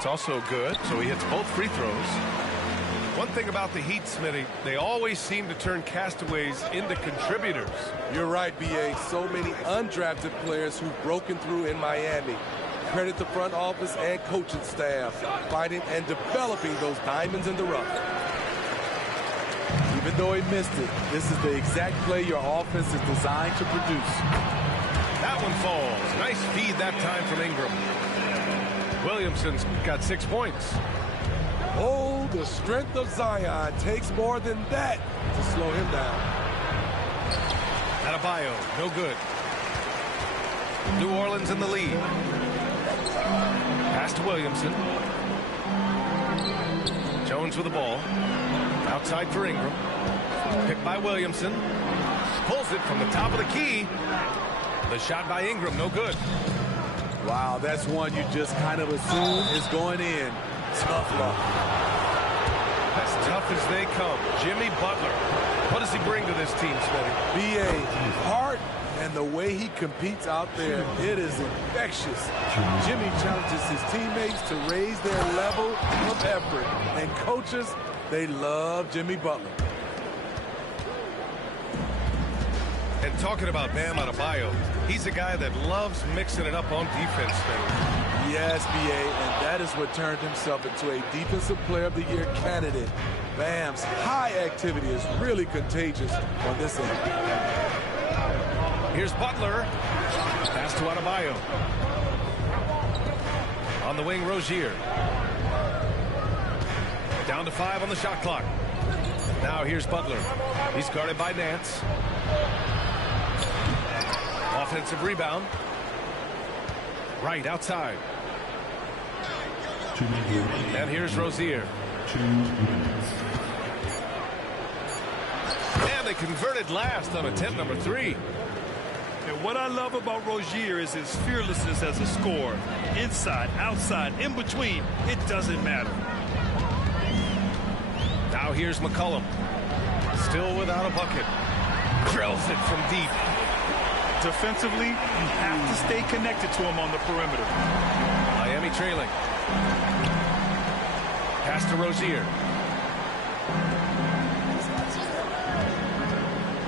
That's also good, so he hits both free throws. One thing about the Heat, Smitty, they always seem to turn castaways into contributors. You're right, B.A. So many undrafted players who've broken through in Miami. Credit the front office and coaching staff, finding and developing those diamonds in the rough. Even though he missed it, this is the exact play your offense is designed to produce. That one falls. Nice feed that time from Ingram. Williamson's got 6 points. Oh, the strength of Zion takes more than that to slow him down. Adebayo, no good. New Orleans in the lead. Pass to Williamson. Jones with the ball. Outside for Ingram. Picked by Williamson. Pulls it from the top of the key. The shot by Ingram, no good. Wow, that's one you just kind of assume is going in. Tough luck. As tough as they come. Jimmy Butler. What does he bring to this team, Smitty? B.A. heart and the way he competes out there, it is infectious. Jimmy challenges his teammates to raise their level of effort. And coaches, they love Jimmy Butler. And talking about Bam Adebayo, he's a guy that loves mixing it up on defense. Yes, B.A., and that is what turned himself into a Defensive Player of the Year candidate. Bam's high activity is really contagious on this end. Here's Butler. Pass to Adebayo. On the wing, Rozier. Down to 5 on the shot clock. Now here's Butler. He's guarded by Nance. Offensive rebound. Right outside. And here's Rozier. And they converted last on attempt number 3. And what I love about Rozier is his fearlessness as a scorer. Inside, outside, in between, it doesn't matter. Now here's McCollum. Still without a bucket. Drills it from deep. Defensively, you have to stay connected to him on the perimeter. Miami trailing. Pass to Rozier.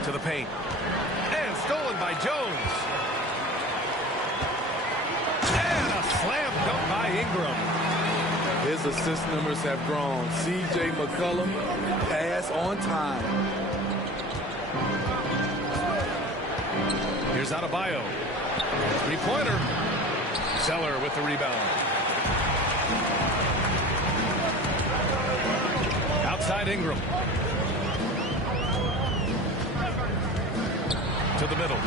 To the paint. And stolen by Jones. And a slam dunk by Ingram. His assist numbers have grown. C.J. McCollum, pass on time. Here's Adebayo. Three-pointer. Zeller with the rebound. Outside Ingram. To the middle.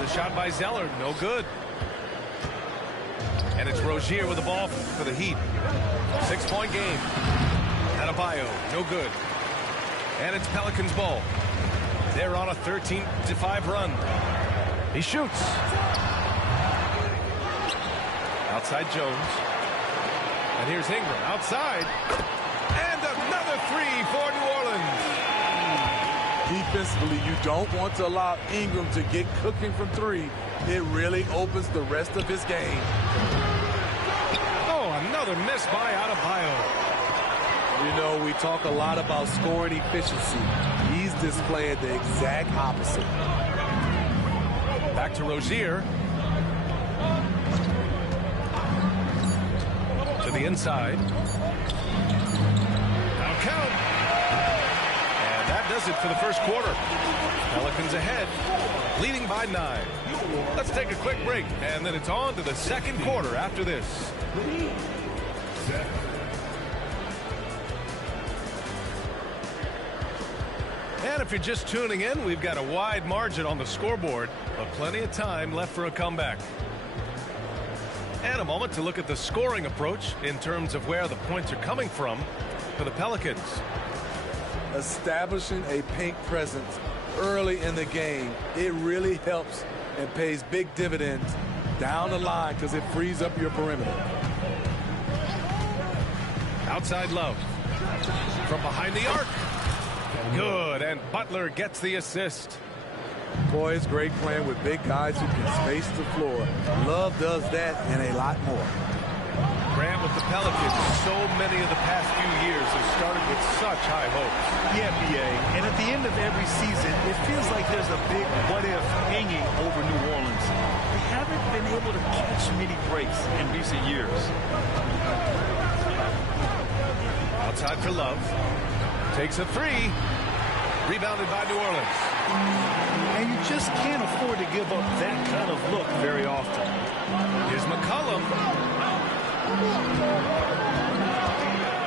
The shot by Zeller, no good. And it's Rozier with the ball for the Heat. 6-point game. Adebayo, no good. And it's Pelicans ball. They're on a 13-5 run. He shoots. Outside Jones. And here's Ingram outside. And another 3 for New Orleans. Defensively, you don't want to allow Ingram to get cooking from 3. It really opens the rest of his game. Oh, another miss by Adebayo. You know, we talk a lot about scoring efficiency. He's displaying the exact opposite. Back to Rozier. To the inside. Now count. And that does it for the first quarter. Pelicans ahead, leading by 9. Let's take a quick break, and then it's on to the second quarter after this. And if you're just tuning in, we've got a wide margin on the scoreboard, but plenty of time left for a comeback. And a moment to look at the scoring approach in terms of where the points are coming from for the Pelicans. Establishing a paint presence early in the game, it really helps and pays big dividends down the line because it frees up your perimeter. Outside Love. From behind the arc. Good, and Butler gets the assist. Boy, it's great playing with big guys who can space the floor. Love does that and a lot more. with the Pelicans, so many of the past few years have started with such high hopes. Yeah, B.A. And at the end of every season, it feels like there's a big what-if hanging over New Orleans. They haven't been able to catch many breaks in recent years. Outside for Love. Takes a three. Rebounded by New Orleans. And you just can't afford to give up that kind of look very often. Here's McCollum.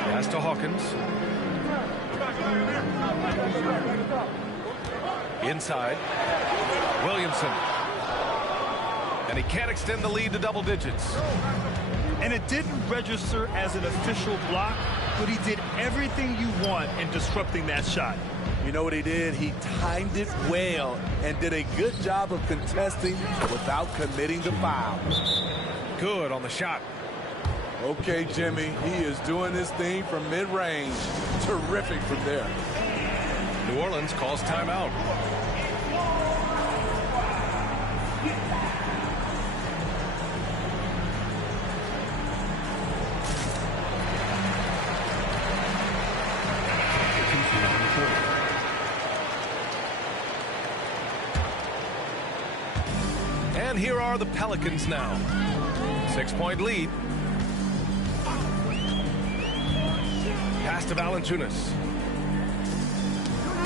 Pass to Hawkins. Inside. Williamson. And he can't extend the lead to double digits. And it didn't register as an official block, but he did everything you want in disrupting that shot. You know what he did? He timed it well and did a good job of contesting without committing the foul. Good on the shot. Okay, Jimmy, he is doing this thing from mid-range. Terrific from there. New Orleans calls timeout. And here are the Pelicans now. 6-point lead. Pass to Valanciunas.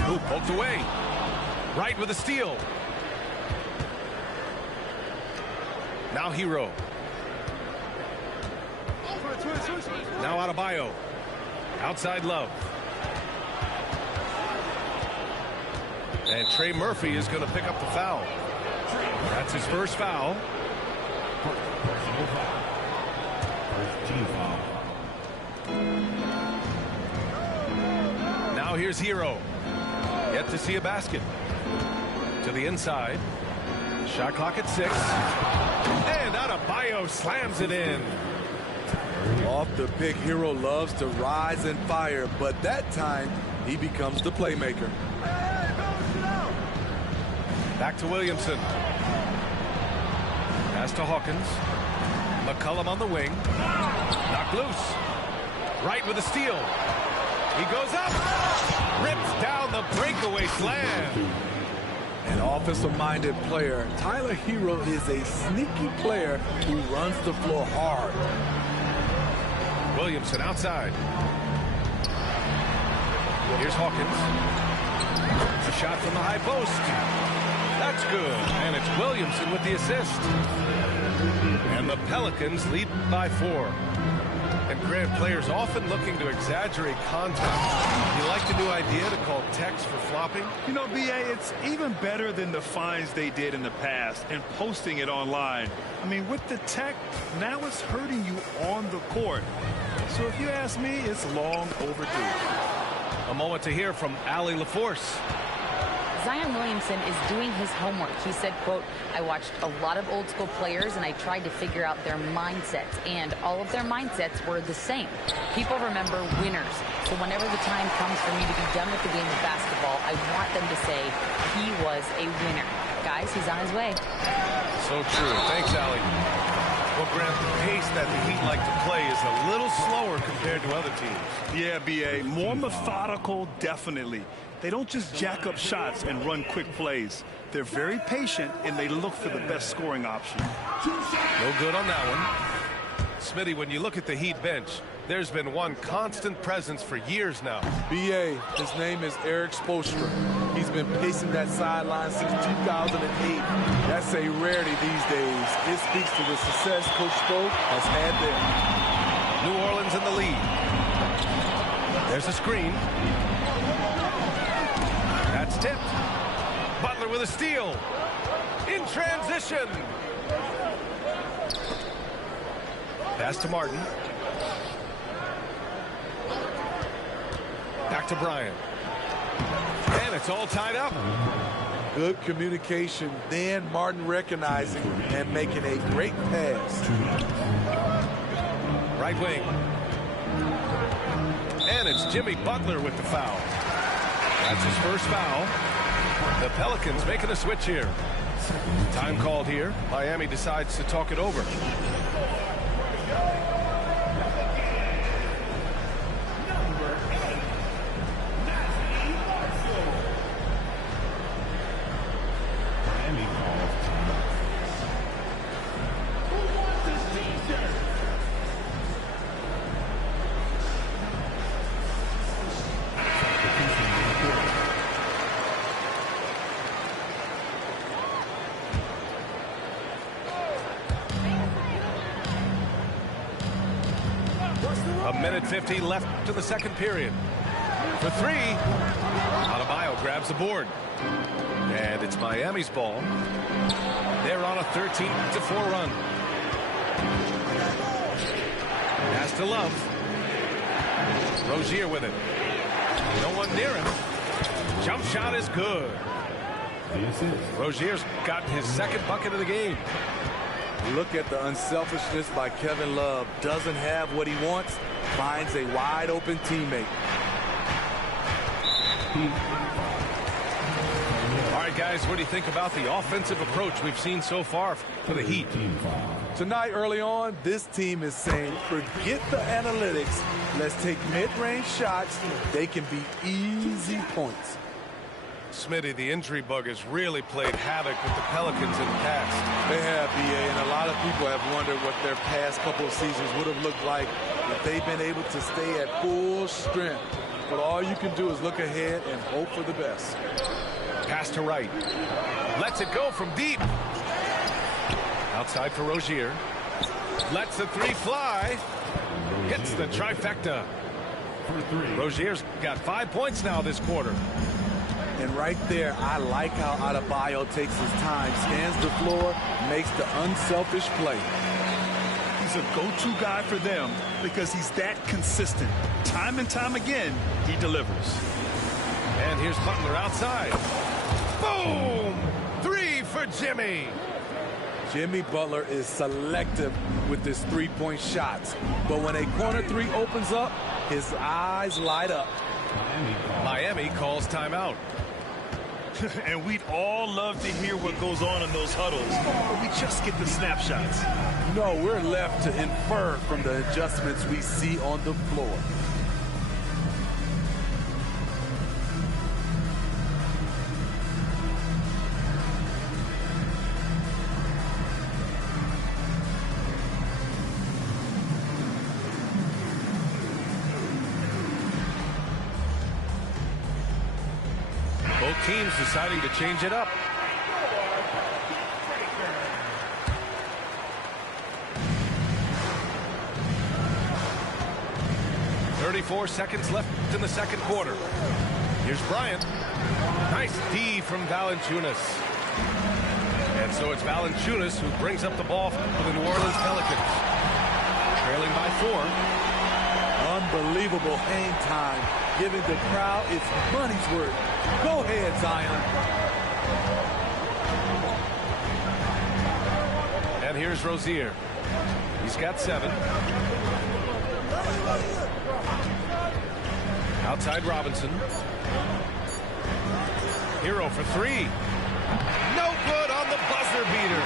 Ooh, poked away. Right with a steal. Now Hero. Now Adebayo. Outside Love. And Trey Murphy is going to pick up the foul. That's his first foul. Now here's Hero. Yet to see a basket. To the inside. Shot clock at 6. And Adebayo slams it in. Off the pick, Hero loves to rise and fire, but that time he becomes the playmaker. Back to Williamson. Pass to Hawkins. McCollum on the wing. Knocked loose. Right with a steal. He goes up. Rips down the breakaway slam. An offensive-minded player, Tyler Hero is a sneaky player who runs the floor hard. Williamson outside. Here's Hawkins. A shot from the high post. That's good. And it's Williamson with the assist. And the Pelicans lead by 4. And Grant, players often looking to exaggerate contact. You like the new idea to call techs for flopping? You know, B.A., it's even better than the fines they did in the past and posting it online. I mean, with the tech, now it's hurting you on the court. So if you ask me, it's long overdue. A moment to hear from Allie LaForce. Zion Williamson is doing his homework. He said, quote, I watched a lot of old school players and I tried to figure out their mindsets, and all of their mindsets were the same. People remember winners. So whenever the time comes for me to be done with the game of basketball, I want them to say he was a winner. Guys, he's on his way. So true. Thanks, Allie. Well, Grant, the pace that the Heat like to play is a little slower compared to other teams. Yeah, B.A., more methodical, definitely. They don't just jack up shots and run quick plays. They're very patient, and they look for the best scoring option. No good on that one. Smitty, when you look at the Heat bench, there's been one constant presence for years now. B.A., his name is Eric Spoelstra. He's been pacing that sideline since 2008. That's a rarity these days. It speaks to the success Coach Spo has had there. New Orleans in the lead. There's a screen. That's tipped. Butler with a steal. In transition. Pass to Martin. Back to Bryant. And it's all tied up. Good communication. Then Martin recognizing and making a great pass. Right wing. And it's Jimmy Butler with the foul. That's his first foul. The Pelicans making a switch here. Time called here. Miami decides to talk it over. A minute 50 left to the second period. For three, Adebayo grabs the board. And it's Miami's ball. They're on a 13-4 run. Pass to Love. Rozier with it. No one near him. Jump shot is good. Rozier's gotten his second bucket of the game. Look at the unselfishness by Kevin Love. Doesn't have what he wants. Finds a wide open teammate. All right, guys, what do you think about the offensive approach we've seen so far for the Heat? Tonight, early on, this team is saying, forget the analytics. Let's take mid-range shots. They can be easy points. Smitty, the injury bug has really played havoc with the Pelicans in the past. They have, B.A., and a lot of people have wondered what their past couple of seasons would have looked like if they've been able to stay at full strength. But all you can do is look ahead and hope for the best. Pass to Wright. Lets it go from deep. Outside for Rozier. Lets the three fly. Hits the trifecta. Rozier's got 5 points now this quarter. And right there, I like how Adebayo takes his time, scans the floor, makes the unselfish play. He's a go-to guy for them because he's that consistent. Time and time again, he delivers. And here's Butler outside. Boom! Three for Jimmy. Jimmy Butler is selective with his three-point shots. But when a corner three opens up, his eyes light up. Miami calls timeout. And we'd all love to hear what goes on in those huddles, but we just get the snapshots. No, we're left to infer from the adjustments we see on the floor. Both teams deciding to change it up. .34 seconds left in the second quarter. Here's Bryant. Nice D from Valanciunas. And so it's Valanciunas who brings up the ball for the New Orleans Pelicans. Trailing by 4. Unbelievable hang time, giving the crowd its money's worth. Go ahead, Zion. And here's Rozier. He's got 7. Outside Robinson. Hero for 3. No good on the buzzer beater.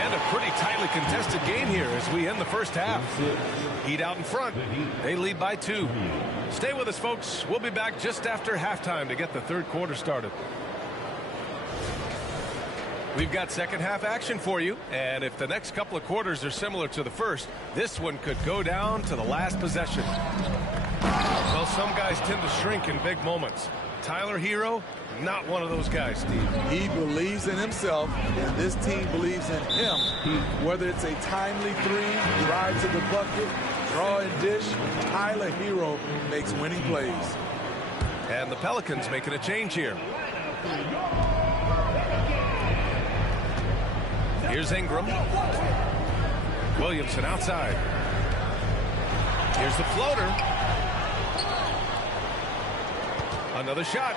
And a pretty tightly contested game here as we end the first half. Heat out in front. They lead by 2. Stay with us, folks. We'll be back just after halftime to get the third quarter started. We've got second half action for you, and if the next couple of quarters are similar to the first, this one could go down to the last possession. Well, some guys tend to shrink in big moments. Tyler Hero, not one of those guys, Steve. He believes in himself, and this team believes in him. Whether it's a timely three, drive to the bucket, draw and dish, Tyler Hero makes winning plays. And the Pelicans making a change here. Here's Ingram. Williamson outside. Here's the floater. Another shot.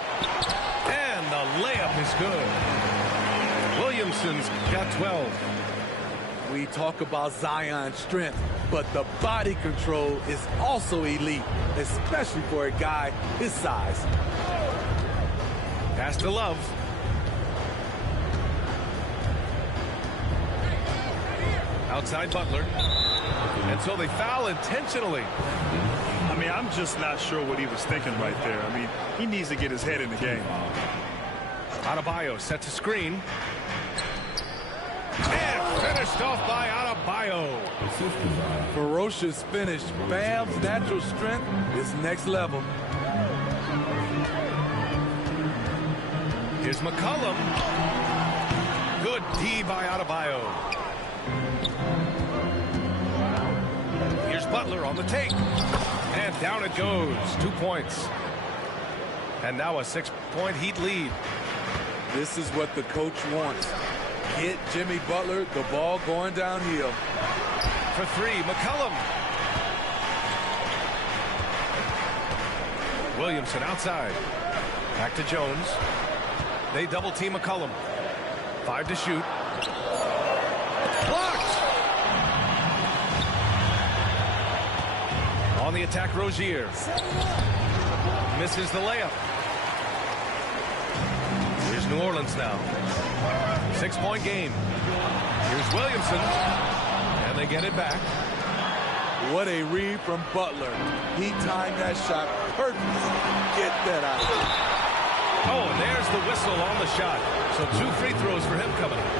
And the layup is good. Williamson's got 12. We talk about Zion's strength, but the body control is also elite, especially for a guy his size. Pass to Love. Outside Butler. And so they foul intentionally. I mean, I'm just not sure what he was thinking right there. I mean, he needs to get his head in the game. Adebayo sets a screen. And finished off by Adebayo. Ferocious finish. Bam's natural strength is next level. Here's McCollum. Good D by Adebayo. Here's Butler on the take. And down it goes. 2 points. And now a 6-point Heat lead. This is what the coach wants. Get Jimmy Butler the ball going downhill. For three, McCollum. Williamson outside. Back to Jones. They double team McCollum. 5 to shoot. Blocked. On the attack, Rozier. Misses the layup. Here's New Orleans now. 6-point game. Here's Williamson. And they get it back. What a read from Butler. He timed that shot perfectly. Get that out of here. Oh, and there's the whistle on the shot. So 2 free throws for him coming up.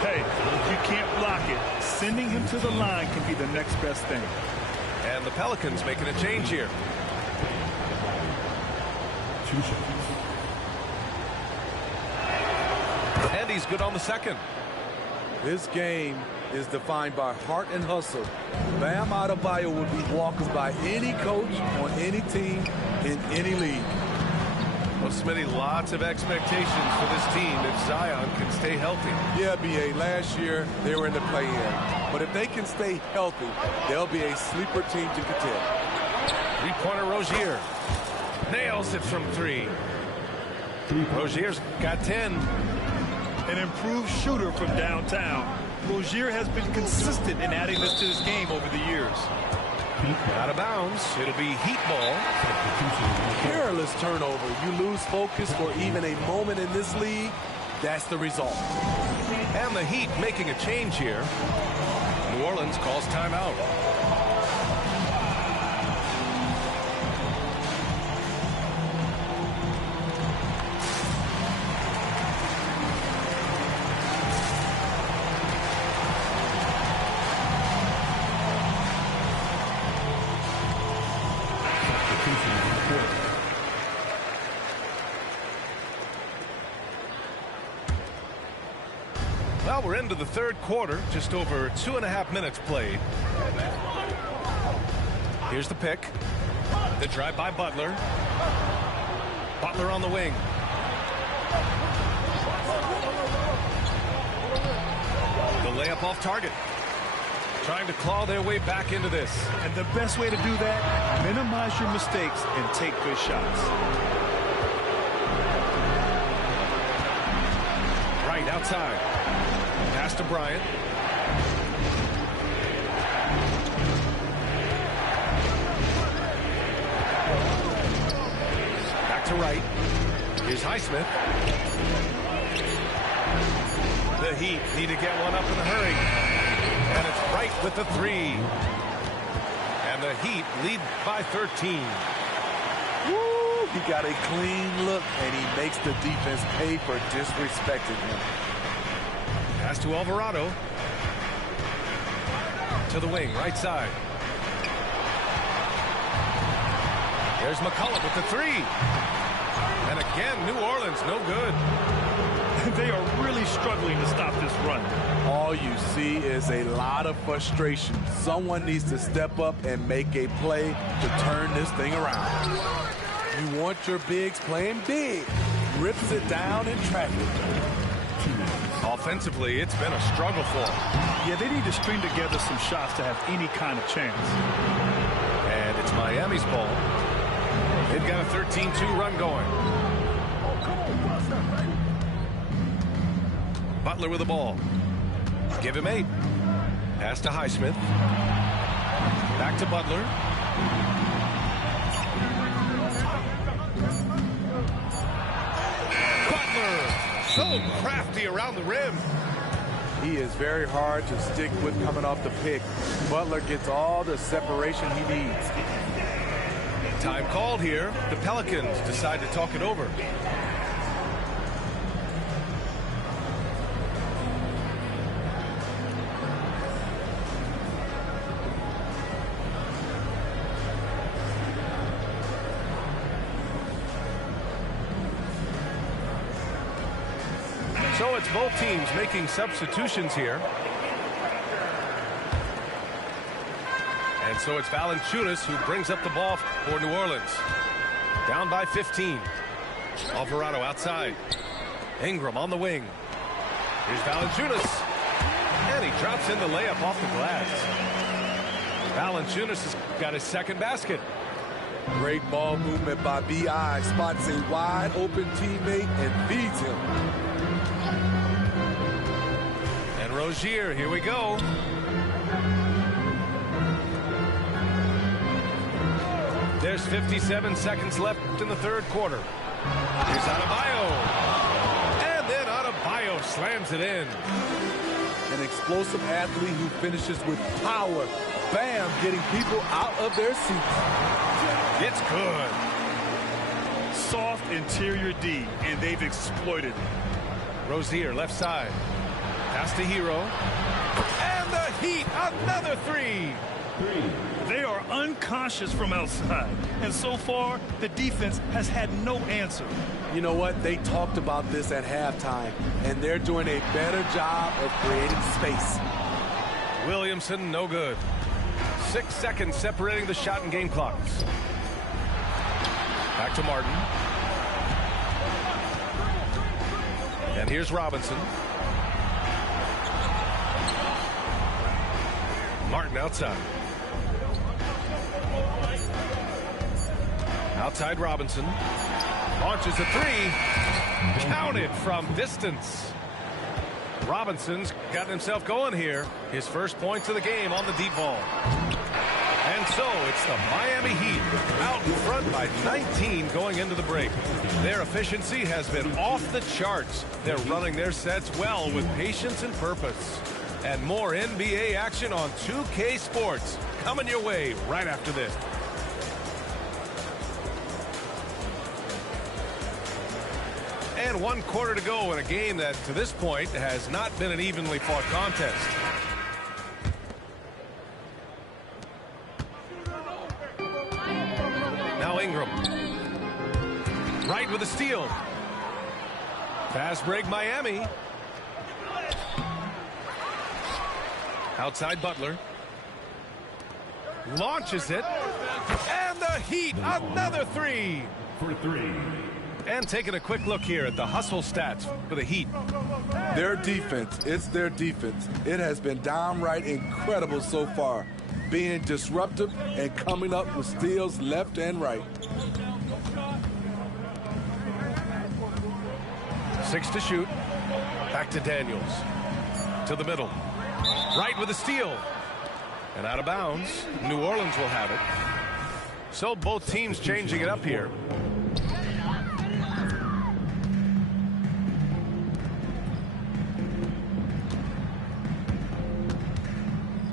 Hey, if you can't block it, sending him to the line can be the next best thing. And the Pelicans making a change here. 2 seconds. And he's good on the second. This game is defined by heart and hustle. Bam Adebayo would be welcomed by any coach on any team in any league. Well, Smitty, lots of expectations for this team if Zion can stay healthy. Yeah, B.A., last year they were in the play-in. But if they can stay healthy, they'll be a sleeper team to contend. 3-pointer Rozier. Nails it from 3. Rozier's got 10. An improved shooter from downtown. Rozier has been consistent in adding this to his game over the years. Out of bounds. It'll be Heat ball. Careless turnover. You lose focus for even a moment in this league. That's the result. And the Heat making a change here. New Orleans calls timeout. Well, we're into the third quarter, just over 2.5 minutes played. Here's the pick. The drive by Butler. Butler on the wing. The layup off target. Trying to claw their way back into this. And the best way to do that, minimize your mistakes and take good shots. Right outside. Pass to Bryant. Back to right. Here's Highsmith. The Heat need to get one up in a hurry. And it's Wright with the 3. And the Heat lead by 13. Woo! He got a clean look, and he makes the defense pay for disrespecting him. Pass to Alvarado. To the wing, right side. There's McCollum with the 3. And again, New Orleans, no good. They are really struggling to stop this run. All you see is a lot of frustration. Someone needs to step up and make a play to turn this thing around. You want your bigs playing big. Rips it down in traffic. Offensively, it's been a struggle for them. Yeah, they need to string together some shots to have any kind of chance. And it's Miami's ball. They've got a 13-2 run going. Butler with the ball. Give him 8. Pass to Highsmith. Back to Butler. Butler, so crafty around the rim. He is very hard to stick with coming off the pick. Butler gets all the separation he needs. Time called here. The Pelicans decide to talk it over. So it's both teams making substitutions here. And so it's Valanciunas who brings up the ball for New Orleans. Down by 15. Alvarado outside. Ingram on the wing. Here's Valanciunas. And he drops in the layup off the glass. Valanciunas has got his second basket. Great ball movement by B.I. Spots a wide open teammate and feeds him. And Rozier, here we go. There's 57 seconds left in the third quarter. Here's Adebayo. And then Adebayo slams it in. An explosive athlete who finishes with power. Bam, getting people out of their seats. It's good. Soft interior D, and they've exploited it. Rozier, left side. Pass to Hero. And the Heat, another three. They are unconscious from outside, and so far, the defense has had no answer. You know what? They talked about this at halftime, and they're doing a better job of creating space. Williamson, no good. 6 seconds separating the shot and game clocks. Back to Martin. And here's Robinson. Martin outside. Outside Robinson. Launches a three. Counted from distance. Robinson's gotten himself going here. His first points of the game on the deep ball. And so it's the Miami Heat out in front by 19 going into the break. Their efficiency has been off the charts. They're running their sets well with patience and purpose. And more NBA action on 2K Sports coming your way right after this. And 1 quarter to go in a game that to this point has not been an evenly fought contest. Now Ingram. Right with a steal. Fast break Miami. Outside Butler. Launches it. And the Heat, another three. For three. And taking a quick look here at the hustle stats for the Heat. Their defense, it's their defense. It has been downright incredible so far, being disruptive and coming up with steals left and right. 6 to shoot. Back to Daniels. To the middle. Right with a steal. And out of bounds. New Orleans will have it. So both teams changing it up here.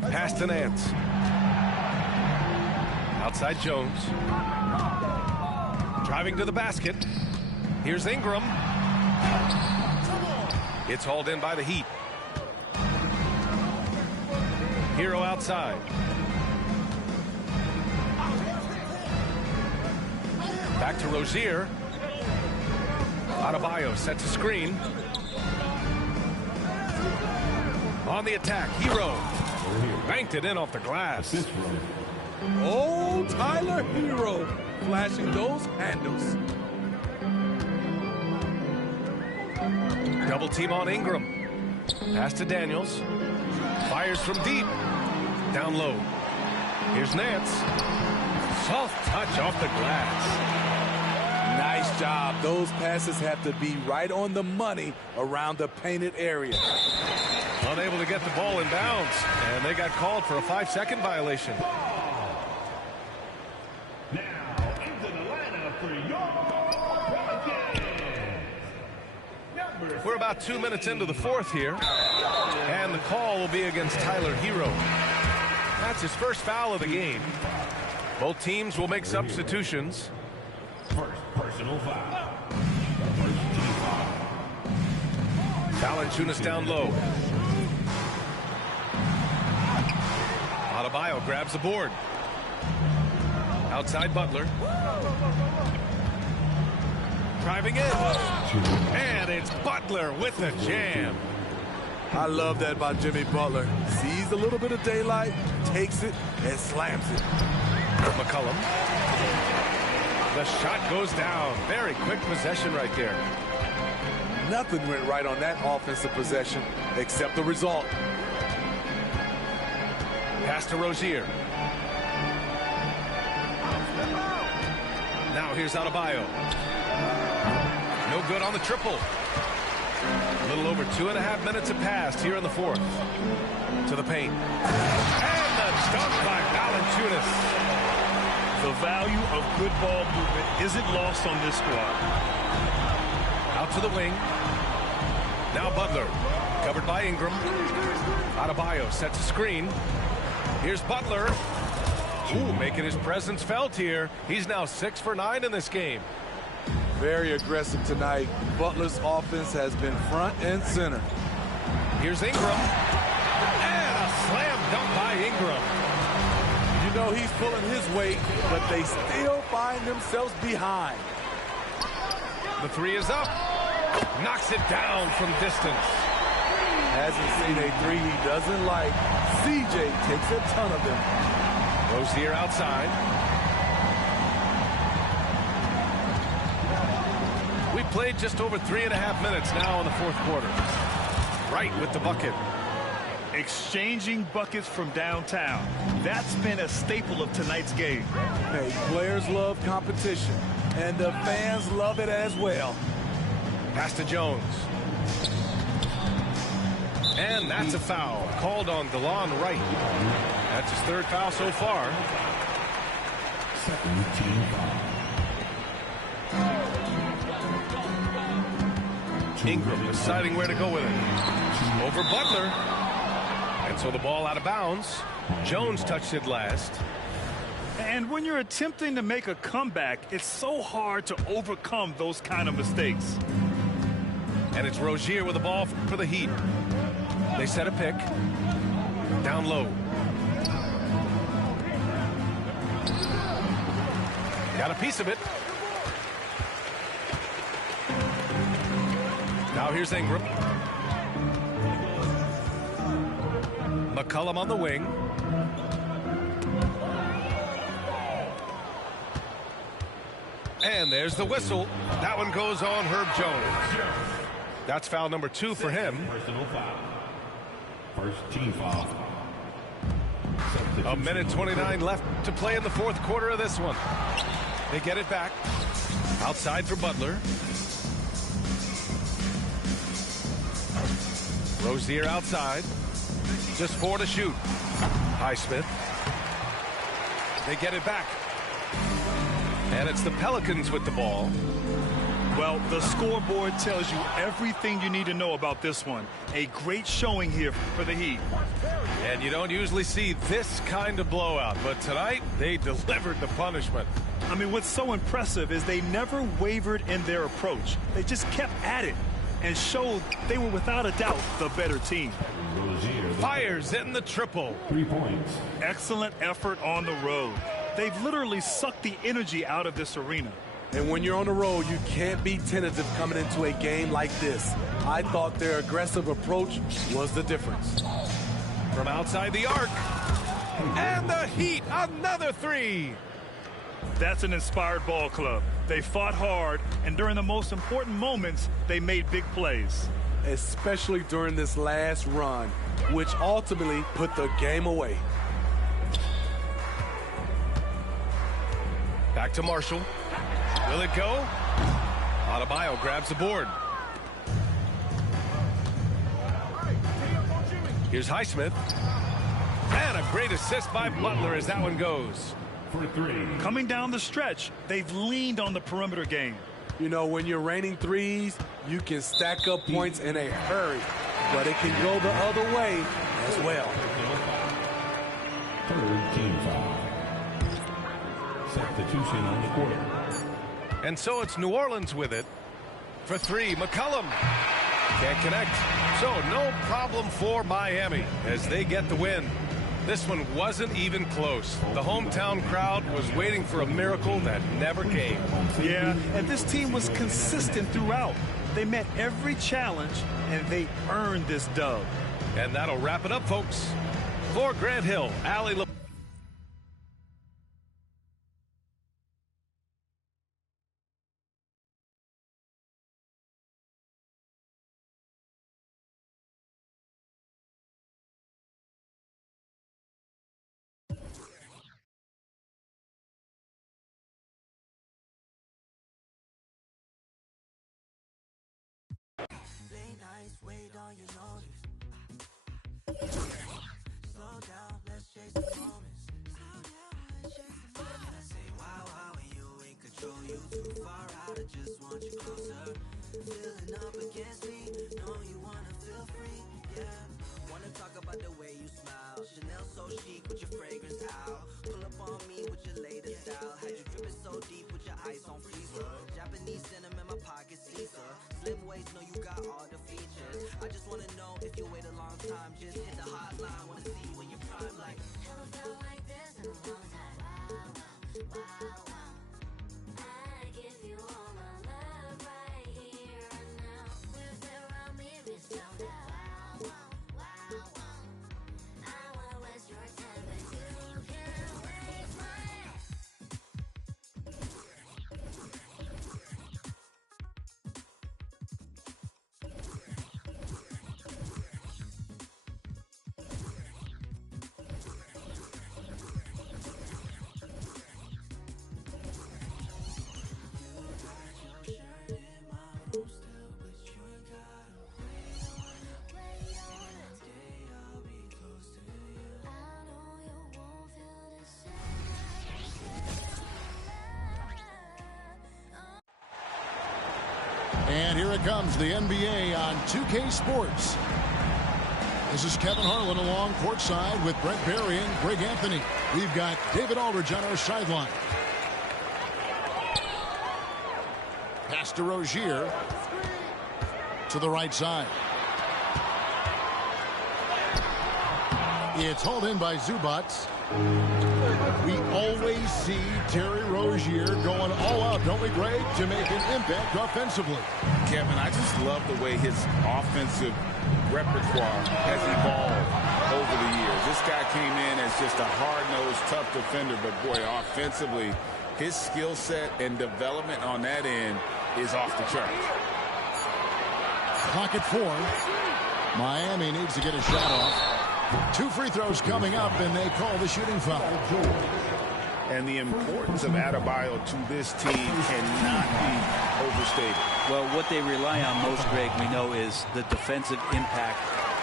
Pass to Nance. Outside Jones. Driving to the basket. Here's Ingram. It's hauled in by the Heat. Hero outside. Back to Rozier. Adebayo sets a screen. On the attack, Hero. Banked it in off the glass. Oh, Tyler Hero flashing those handles. Double team on Ingram. Pass to Daniels. Fires from deep. Down low. Here's Nance. Soft touch off the glass. Nice job. Those passes have to be right on the money around the painted area. Unable to get the ball in bounds. And they got called for a 5-second violation. Now into the lineup for your We're about 2 minutes into the fourth here. And the call will be against Tyler Hero. That's his first foul of the game. Both teams will make substitutions. first personal foul. Valanciunas down low. Adebayo grabs the board. Outside Butler. Driving in. And it's Butler with the jam. I love that by Jimmy Butler. Sees a little bit of daylight, takes it, and slams it. McCollum. The shot goes down. Very quick possession right there. Nothing went right on that offensive possession except the result. Pass to Rozier. Now here's Adebayo. No good on the triple. A little over 2.5 minutes have passed here in the fourth. To the paint. And the dunk by Valanciunas. The value of good ball movement isn't lost on this squad. Out to the wing. Now Butler. Covered by Ingram. Adebayo sets a screen. Here's Butler. Ooh, making his presence felt here. He's now 6 for 9 in this game. Very aggressive tonight. Butler's offense has been front and center. Here's Ingram. And a slam dunk by Ingram. You know he's pulling his weight, but they still find themselves behind. The three is up. Knocks it down from distance. Hasn't seen a three he doesn't like. CJ takes a ton of them. Rozier outside. We played just over 3.5 minutes now in the fourth quarter. Right with the bucket. Exchanging buckets from downtown. That's been a staple of tonight's game. Hey, players love competition, and the fans love it as well. Pass to Jones. And that's a foul called on DeLon Wright. That's his third foul so far. Second team foul. Ingram deciding where to go with it. Over Butler. And so the ball out of bounds. Jones touched it last. And when you're attempting to make a comeback, it's so hard to overcome those kind of mistakes. And it's Rozier with the ball for the Heat. They set a pick. Down low. Got a piece of it. Now here's Ingram. McCollum on the wing. And there's the whistle. That one goes on Herb Jones. That's foul number 2 for him. Personal foul. First team foul. A minute 29 left to play in the fourth quarter of this one. They get it back. Outside for Butler. Rozier outside. Just 4 to shoot. Highsmith. They get it back. And it's the Pelicans with the ball. Well, the scoreboard tells you everything you need to know about this one. A great showing here for the Heat. And you don't usually see this kind of blowout, but tonight they delivered the punishment. I mean, what's so impressive is they never wavered in their approach. They just kept at it and showed they were without a doubt the better team. Rozier Fires in the triple. 3 points. Excellent effort on the road. They've literally sucked the energy out of this arena. And when you're on the road, you can't be tentative coming into a game like this. I thought their aggressive approach was the difference. From outside the arc. And the Heat, another 3. That's an inspired ball club. They fought hard, and during the most important moments, they made big plays. Especially during this last run, which ultimately put the game away. Back to Marshall. Will it go? Adebayo grabs the board. Here's Highsmith. And a great assist by Butler as that one goes. For 3. Coming down the stretch, they've leaned on the perimeter game. You know, when you're raining threes, you can stack up points in a hurry, but it can go the other way as well. Third team foul. Substitution on the quarter. And so it's New Orleans with it. For 3, McCollum. Can't connect. So no problem for Miami as they get the win. This one wasn't even close. The hometown crowd was waiting for a miracle that never came. Yeah, and this team was consistent throughout. They met every challenge, and they earned this dub. And that'll wrap it up, folks. For Grant Hill, Allie. And here it comes, the NBA on 2K Sports. This is Kevin Harlan along courtside with Brent Barry and Greg Anthony. We've got David Aldridge on our sideline. Pass to Rozier to the right side. It's hauled in by Zubac. We always see Terry Rozier going all out, don't we, Greg, to make an impact offensively. Kevin, I just love the way his offensive repertoire has evolved over the years. This guy came in as just a hard-nosed, tough defender, but boy, offensively, his skill set and development on that end is off the charts. Clock at 4. Miami needs to get a shot off. 2 free throws coming up, and they call the shooting foul. And the importance of Adebayo to this team cannot be overstated. Well, what they rely on most, Greg, we know, is the defensive impact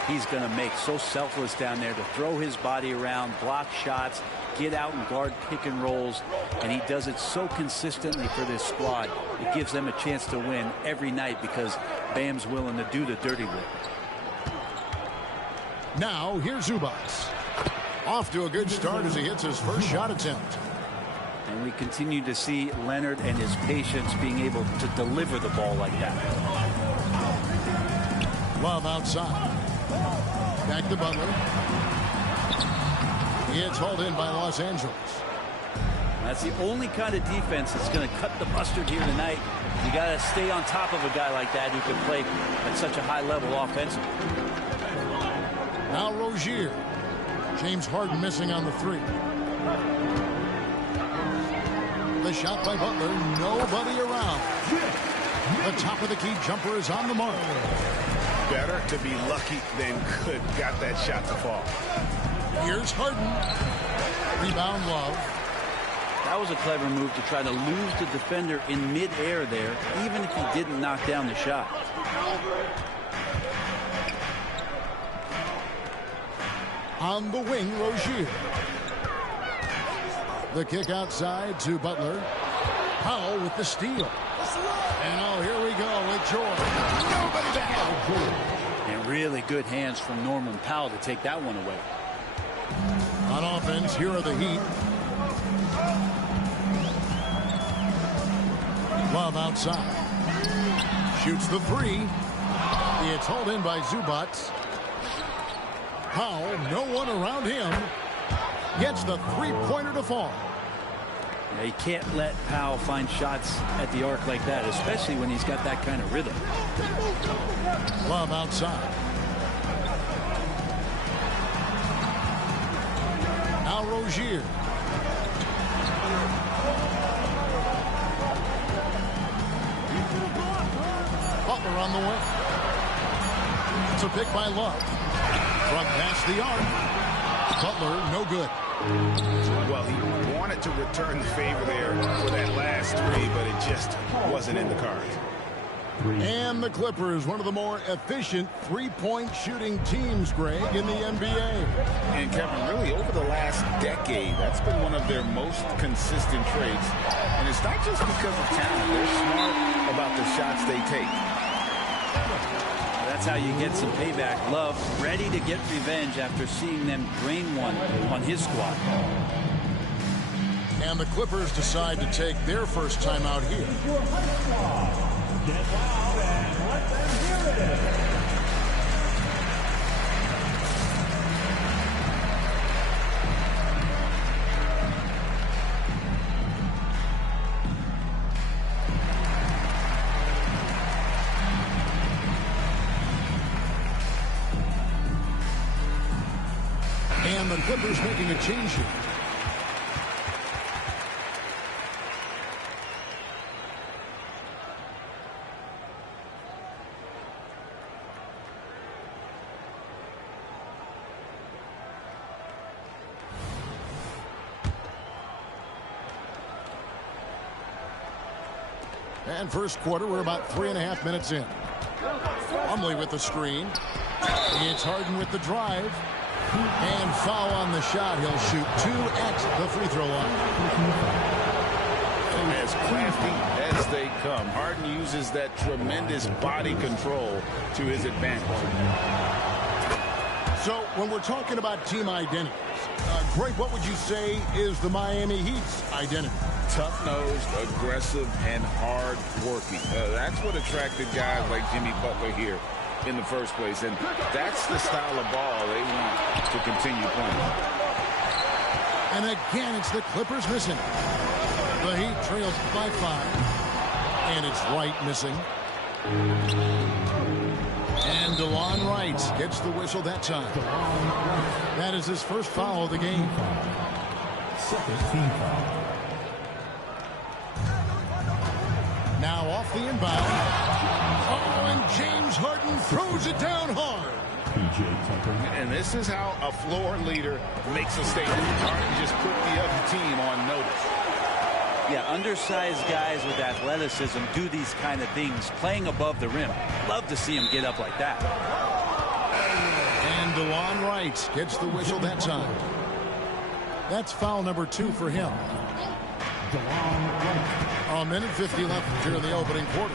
he's going to make. So selfless down there to throw his body around, block shots, get out and guard pick and rolls, and he does it so consistently for this squad. It gives them a chance to win every night because Bam's willing to do the dirty work. Now, here's Zubac. Off to a good start as he hits his first shot attempt. And we continue to see Leonard and his patience being able to deliver the ball like that. Love outside. Back to Butler. It's hauled in by Los Angeles. That's the only kind of defense that's going to cut the mustard here tonight. You got to stay on top of a guy like that who can play at such a high level offensively. Now Rozier. James Harden missing on the 3. The shot by Butler. Nobody around. The top of the key jumper is on the mark. Better to be lucky than good. Got that shot to fall. Here's Harden. Rebound Love. That was a clever move to try to lose the defender in midair there, even if he didn't knock down the shot. On the wing, Rozier. The kick outside to Butler. Powell with the steal. And oh, here we go with George. Nobody back. And really good hands from Norman Powell to take that one away. On offense, here are the Heat. Love outside. Shoots the 3. It's hauled in by Zubac. Powell, no one around him. Gets the 3-pointer to fall. Yeah, you can't let Powell find shots at the arc like that, especially when he's got that kind of rhythm. Love outside. Now Rozier. Butler on the wing. It's a pick by Love. From past the arc. Butler, no good. Well, he wanted to return the favor there for that last three, but it just wasn't in the cards. And the Clippers, one of the more efficient three-point shooting teams, Greg, in the NBA. And Kevin, really over the last decade, that's been one of their most consistent traits. And it's not just because of talent. They're smart about the shots they take. That's how you get some payback. Love ready to get revenge after seeing them drain one on his squad. And the Clippers decide to take their first time out here. Get loud and let them hear it. And the Clippers making a change here. And first quarter, we're about 3.5 minutes in. Plumlee with the screen. It's Harden with the drive. And foul on the shot. He'll shoot 2 at the free throw line. As crafty as they come, Harden uses that tremendous body control to his advantage. So when we're talking about team identities, Greg, what would you say is the Miami Heat's identity? Tough-nosed, aggressive, and hard-working. That's what attracted guys like Jimmy Butler here in the first place, and that's the style of ball they want to continue playing. And again, it's the Clippers missing. The Heat trails by 5, and it's Wright missing. And DeLon Wright gets the whistle that time. That is his first foul of the game. Second team foul. Now off the inbound. Oh, and James Harden throws it down hard. And this is how a floor leader makes a statement. Harden just put the other team on notice. Yeah, undersized guys with athleticism do these kind of things, playing above the rim. Love to see him get up like that. And DeLon Wright gets the whistle that time. That's foul number 2 for him. A minute 50 left here in the opening quarter.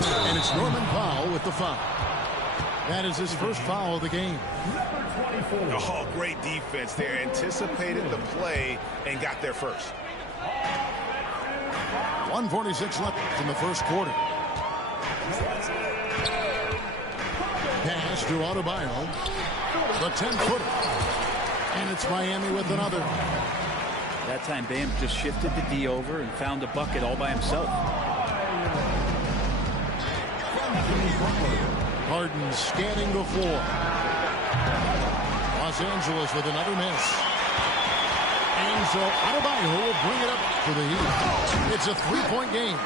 And it's Norman Powell with the foul. That is his first foul of the game. Oh, great defense there. Anticipated the play and got there first. 1:46 left in the first quarter. Pass to Adebayo. The 10-footer. And it's Miami with another. That time Bam just shifted the D over and found a bucket all by himself. Harden scanning the floor. Los Angeles with another miss. And so Adebayo will bring it up for the Heat. It's a 3-point game.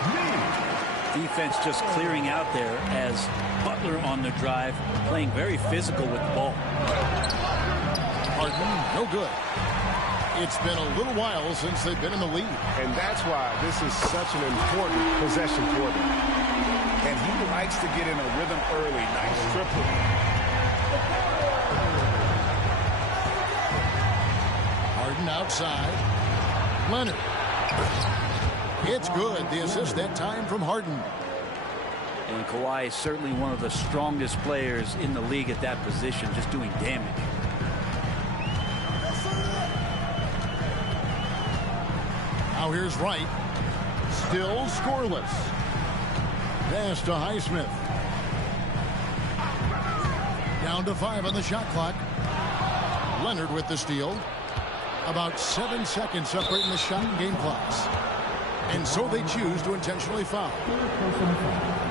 Defense just clearing out there as Butler on the drive, playing very physical with the ball. Harden, no good. It's been a little while since they've been in the lead. And that's why this is such an important possession for them. And he likes to get in a rhythm early. Nice triple. Harden outside. Leonard. It's good. The assist that time from Harden. And Kawhi is certainly one of the strongest players in the league at that position, just doing damage. Now here's Wright. Still scoreless. Pass to Highsmith. Down to 5 on the shot clock. Leonard with the steal. About 7 seconds separating the shot and game clocks. And so they choose to intentionally foul.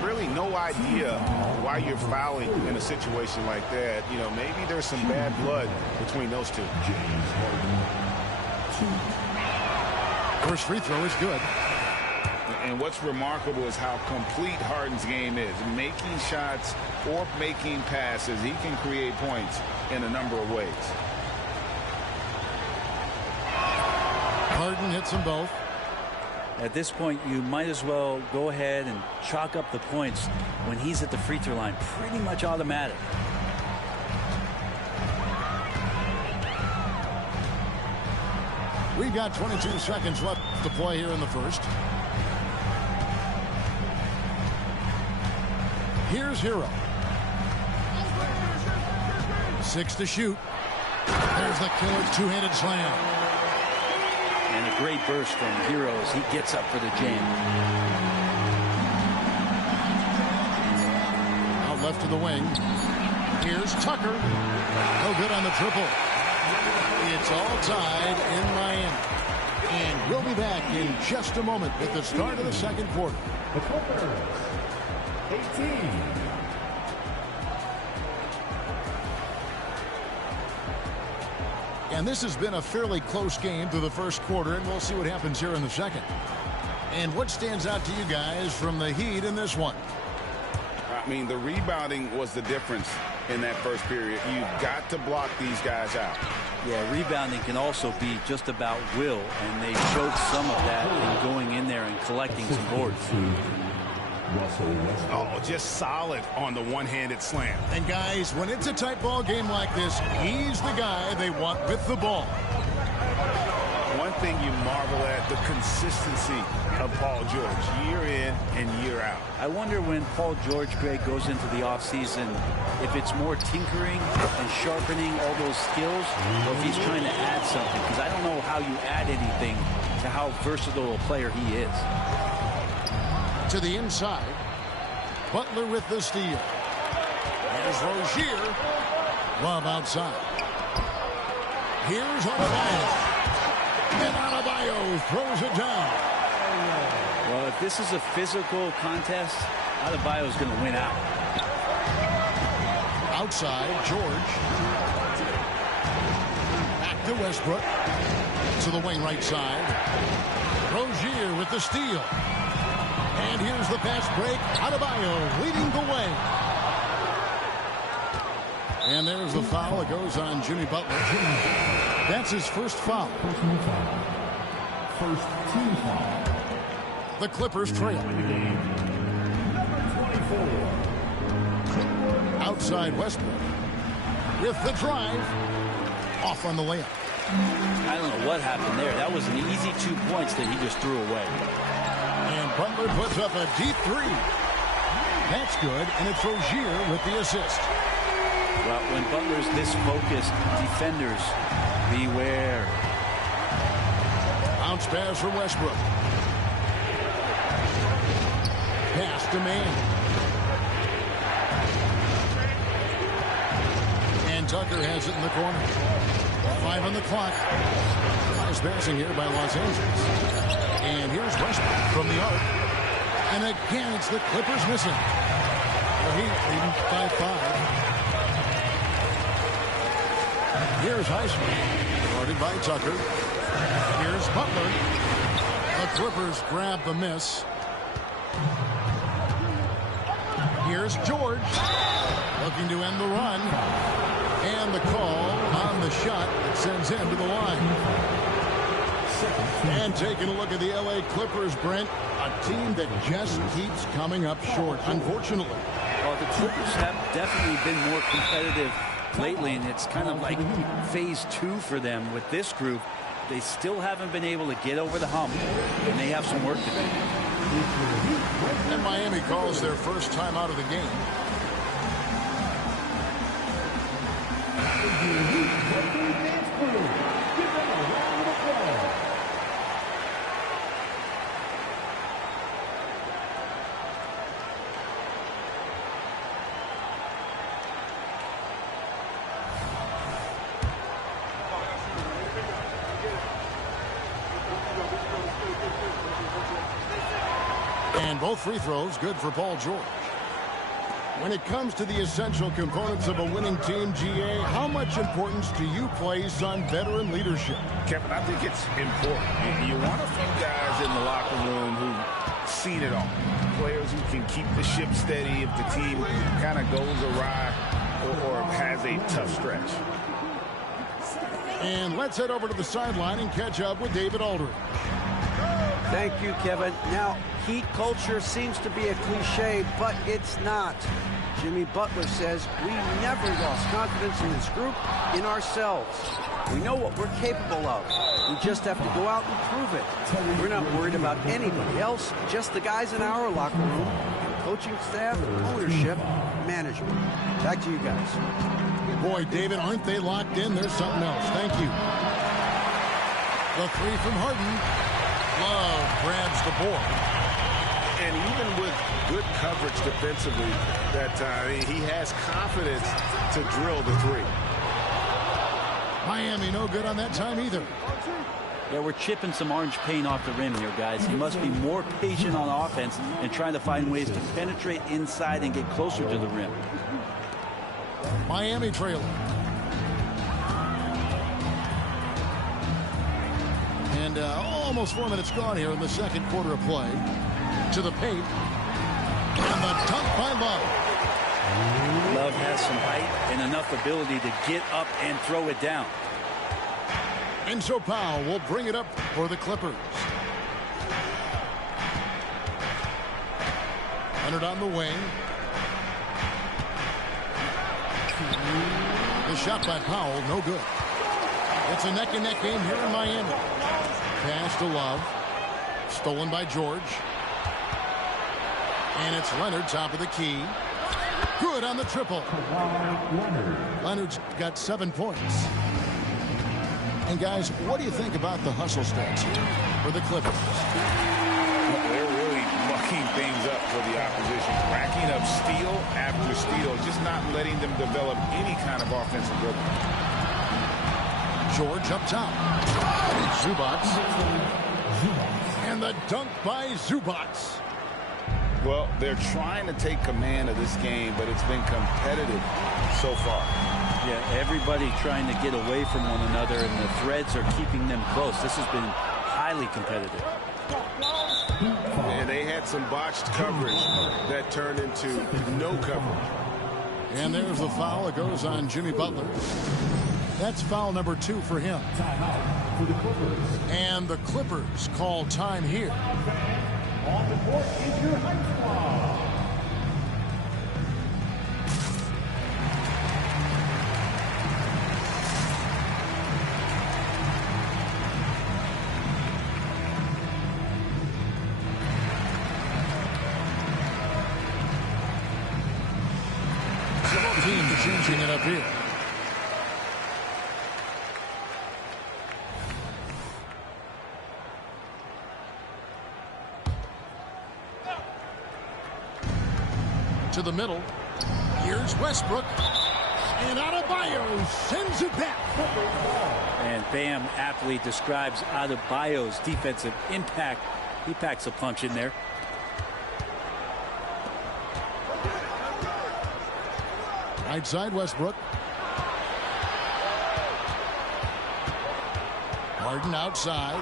Really no idea why you're fouling in a situation like that. You know, maybe there's some bad blood between those two. First free throw is good. And what's remarkable is how complete Harden's game is. Making shots or making passes, he can create points in a number of ways. Harden hits them both. At this point, you might as well go ahead and chalk up the points when he's at the free throw line. Pretty much automatic. We've got 22 seconds left to play here in the first. Here's Che0. 6 to shoot. There's the killer two-handed slam. And a great burst from Che0 as he gets up for the jam. Out left to the wing. Here's Tucker. No good on the triple. It's all tied in Miami. And we'll be back in just a moment with the start of the second quarter. The Clippers, 18. And this has been a fairly close game through the first quarter, and we'll see what happens here in the second. And what stands out to you guys from the Heat in this one? I mean, the rebounding was the difference in that first period. You've got to block these guys out. Yeah, rebounding can also be just about will, and they showed some of that in going in there and collecting some boards. Oh, just solid on the one-handed slam. And guys, when it's a tight ball game like this, he's the guy they want with the ball. One thing you marvel at, the consistency of Paul George, year in and year out. I wonder when Paul George, Greg, goes into the offseason, if it's more tinkering and sharpening all those skills, or if he's trying to add something, because I don't know how you add anything to how versatile a player he is. To the inside. Butler with the steal. Here's Rozier. Love outside. Here's Adebayo. And Adebayo throws it down. Well, if this is a physical contest, Adebayo's going to win out. Outside, George. Back to Westbrook. To the wing right side. Rozier with the steal. And here's the fast break. Adebayo leading the way. And there's the foul. It goes on Jimmy Butler. That's his first foul. First team foul. The Clippers trail. Outside Westbrook. With the drive. Off on the layup. I don't know what happened there. That was an easy 2 points that he just threw away. And Butler puts up a deep three. That's good, and it's Rozier with the assist. Well, when Butler's this focused, defenders, beware. Bounce pass for Westbrook. Pass to man. And Tucker has it in the corner. 5 on the clock. Nice passing here by Los Angeles. And here's Westbrook from the arc. And again, it's the Clippers missing. The Heat leading by 5. Here's Heisman. Guarded by Tucker. Here's Butler. The Clippers grab the miss. Here's George. Looking to end the run. And the call on the shot that sends him to the line. And taking a look at the L.A. Clippers, Brent, a team that just keeps coming up short, unfortunately. Well, the Clippers have definitely been more competitive lately, and it's kind of like phase 2 for them with this group. They still haven't been able to get over the hump, and they have some work to do. And Miami calls their first time out of the game. And both free throws good for Paul George. When it comes to the essential components of a winning team, GA, how much importance do you place on veteran leadership? Kevin, I think it's important. You want a few guys in the locker room who've seen it all. Players who can keep the ship steady if the team kind of goes awry or has a tough stretch. And let's head over to the sideline and catch up with David Aldridge. Thank you, Kevin. Now, Heat culture seems to be a cliche, but it's not. Jimmy Butler says we never lost confidence in this group, in ourselves. We know what we're capable of. We just have to go out and prove it. We're not worried about anybody else, just the guys in our locker room, and coaching staff, ownership, management. Back to you guys. Boy, David, aren't they locked in? There's something else. Thank you. The three from Harden. Love grabs the board. And even with good coverage defensively that time, he has confidence to drill the three. Miami no good on that time either. Yeah, we're chipping some orange paint off the rim here, guys. He must be more patient on offense and trying to find ways to penetrate inside and get closer to the rim. Miami trailing. And almost 4 minutes gone here in the second quarter of play. To the paint. And the dunk by Love. Love has some height and enough ability to get up and throw it down. And so Powell will bring it up for the Clippers. Leonard on the wing. The shot by Powell, no good. It's a neck-and-neck game here in Miami. Pass to Love. Stolen by George. And it's Leonard, top of the key. Good on the triple. Leonard's got 7 points. And guys, what do you think about the hustle stats here for the Clippers? They're really mucking things up for the opposition. Racking up steal after steal, just not letting them develop any kind of offensive rhythm. George up top. Zubac. And the dunk by Zubac. Well, they're trying to take command of this game, but it's been competitive so far. Yeah, everybody trying to get away from one another, and the threads are keeping them close. This has been highly competitive. And they had some botched coverage that turned into no coverage. And there's the foul that goes on Jimmy Butler. That's foul number 2 for him. And the Clippers call time here. On the court is your high squad. Both teams changing it up here. To the middle. Here's Westbrook. And Adebayo sends it back. And Bam aptly describes Adebayo's defensive impact. He packs a punch in there. Right side, Westbrook. Harden outside.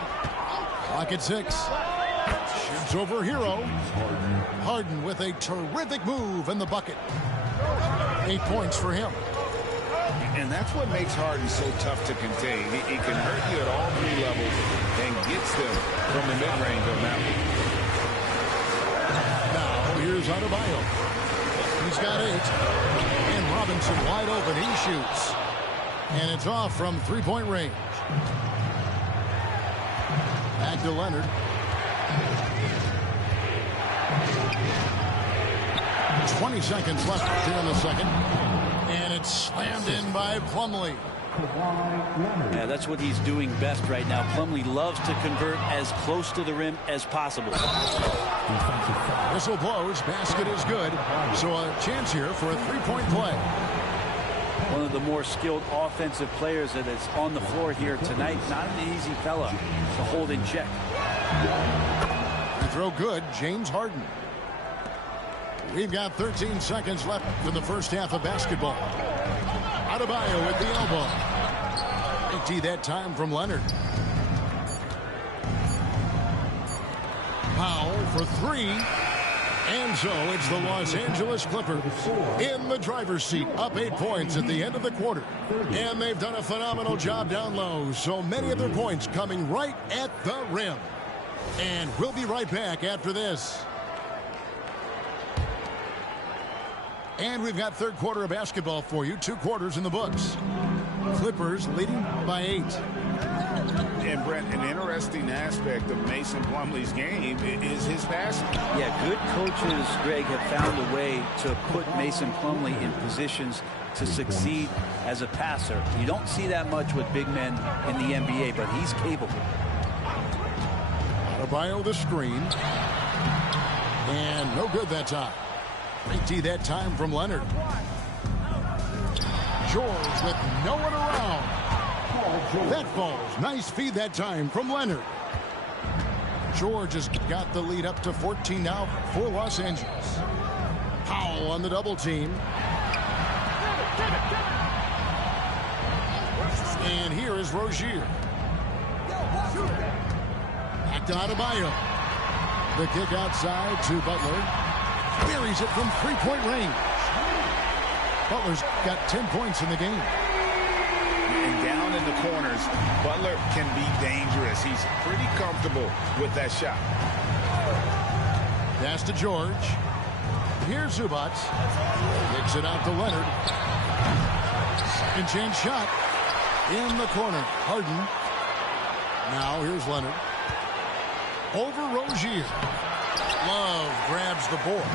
Clock at 6. Shoots over Hero. Harden with a terrific move in the bucket. 8 points for him. And that's what makes Harden so tough to contain. He can hurt you at all 3 levels and gets them from the mid-range on that one. Now here's Adebayo. He's got 8. And Robinson wide open. He shoots. And it's off from 3-point range. Back to Leonard. .20 seconds left here in the second. And it's slammed in by Plumlee. Yeah, that's what he's doing best right now. Plumlee loves to convert as close to the rim as possible. Whistle blows. Basket is good. So a chance here for a 3-point play. One of the more skilled offensive players that is on the floor here tonight. Not an easy fella to hold in check. to throw good, James Harden. We've got 13 seconds left for the first half of basketball. Adebayo with the elbow. Empty that time from Leonard. Powell for three. And so it's the Los Angeles Clippers in the driver's seat, up 8 points at the end of the quarter. And they've done a phenomenal job down low. So many of their points coming right at the rim. And we'll be right back after this. And we've got third quarter of basketball for you. 2 quarters in the books. Clippers leading by 8. And Brent, an interesting aspect of Mason Plumlee's game is his passing. Yeah, good coaches, Greg, have found a way to put Mason Plumlee in positions to succeed as a passer. You don't see that much with big men in the NBA, but he's capable. Adebayo the screen. And no good that time. Empty that time from Leonard. George with no one around. That falls. Nice feed that time from Leonard. George has got the lead up to 14 now for Los Angeles. Powell on the double team. And here is Rozier. Back to Adebayo. The kick outside to Butler. Buries it from three-point range. Butler's got 10 points in the game. And down in the corners, Butler can be dangerous. He's pretty comfortable with that shot. Pass to George. Here's Zubac. Kicks it out to Leonard. Second chance shot in the corner. Harden. Now here's Leonard. Over Rozier. Love grabs the board.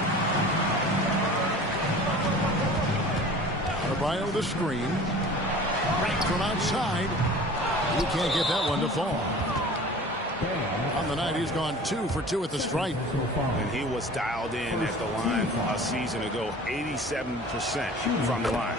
Adebayo the screen. Break from outside. He can't get that one to fall. On the night, he's gone 2 for 2 at the stripe. And he was dialed in at the line a season ago. 87% from the line.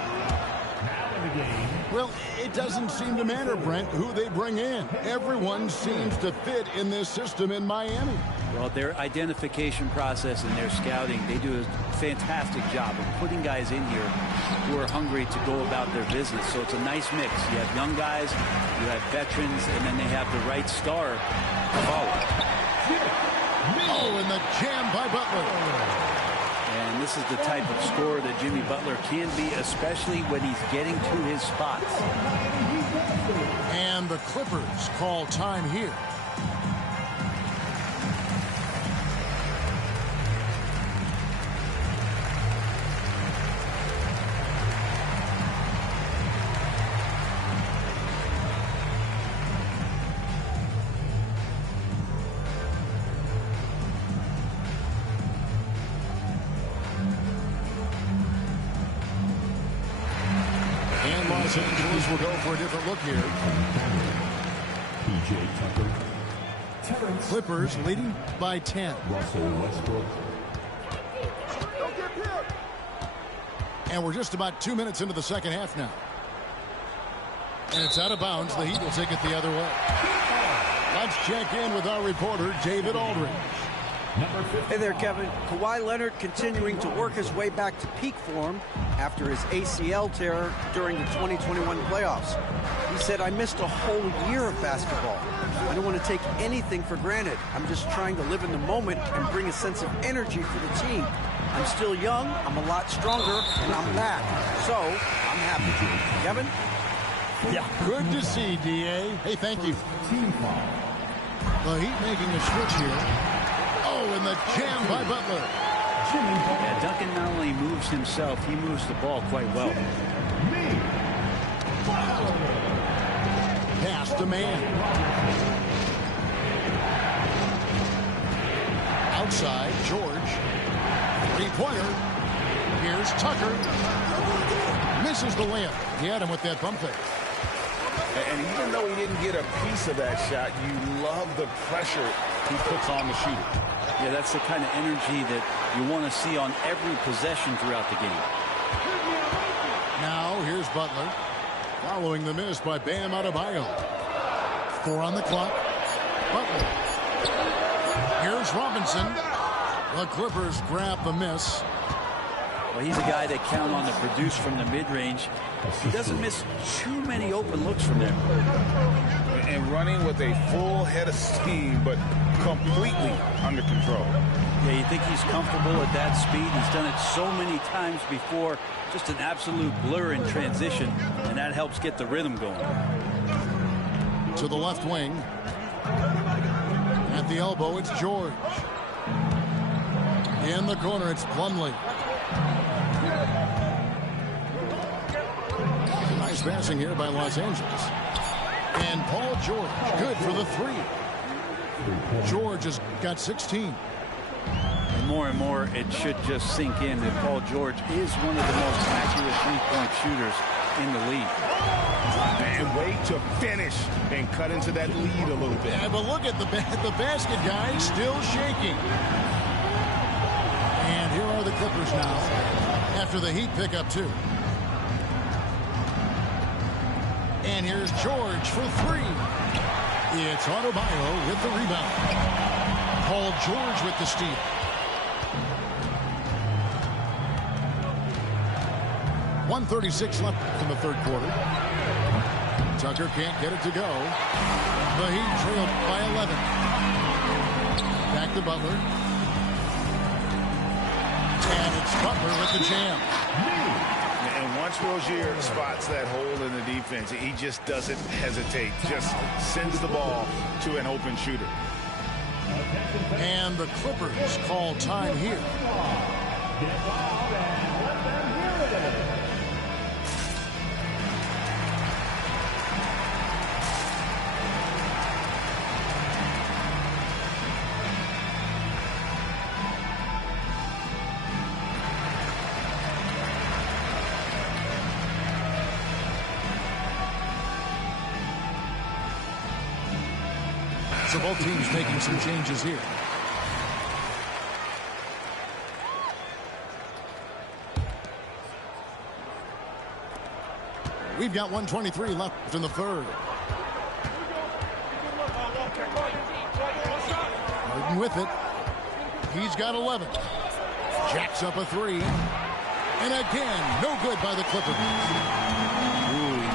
Well, it doesn't seem to matter, Brent, who they bring in. Everyone seems to fit in this system in Miami. Well, their identification process and their scouting, they do a fantastic job of putting guys in here who are hungry to go about their business. So it's a nice mix. You have young guys, you have veterans, and then they have the right star to follow. Oh, and the jam by Butler. And this is the type of scorer that Jimmy Butler can be, especially when he's getting to his spots. And the Clippers call time here. Los Angeles will go for a different look here. Clippers leading by 10. And we're just about 2 minutes into the second half now. And it's out of bounds. The Heat will take it the other way. Let's check in with our reporter, David Aldridge. Hey there, Kevin. Kawhi Leonard continuing to work his way back to peak form after his ACL tear during the 2021 playoffs. He said, "I missed a whole year of basketball. I don't want to take anything for granted. I'm just trying to live in the moment and bring a sense of energy for the team. I'm still young, I'm a lot stronger, and I'm back. So, I'm happy." Kevin? Yeah, good to see, D.A. Hey, thank you. The Heat making a switch here. Oh, and the jam by Butler. Yeah, Duncan not only moves himself, he moves the ball quite well. Pass to man. Outside, George. Three-pointer. Here's Tucker. Misses the layup. He had him with that bump fake. And even though he didn't get a piece of that shot, you love the pressure he puts on the shooter. Yeah, that's the kind of energy that you want to see on every possession throughout the game. Now, here's Butler. Following the miss by Bam Adebayo. 4 on the clock. Butler. Here's Here's Robinson. The Clippers grab the miss. Well, he's a guy they count on to produce from the mid-range. He doesn't miss too many open looks from there. And running with a full head of steam, but completely under control. Yeah, you think he's comfortable at that speed. He's done it so many times before. Just an absolute blur in transition, and that helps get the rhythm going. To the left wing. At the elbow, it's George. In the corner, it's Plumlee. Nice passing here by Los Angeles. And Paul George, good for the three. George has got 16. More and more, it should just sink in that Paul George is one of the most accurate three-point shooters in the league. And way to finish and cut into that lead a little bit. Yeah, but look at the basket guy still shaking. And here are the Clippers now after the Heat pick up 2. And here's George for 3. It's Adebayo with the rebound. Paul George with the steal. .136 left in the third quarter. Tucker can't get it to go. The Heat trailed by 11. Back to Butler. And it's Butler with the jam. And once Rozier spots that hole in the defense, he just doesn't hesitate. Just sends the ball to an open shooter. And the Clippers call time here. So both teams making some changes here. We've got 1:23 left in the third. Harden with it. He's got 11. Jacks up a 3. And again, no good by the Clippers.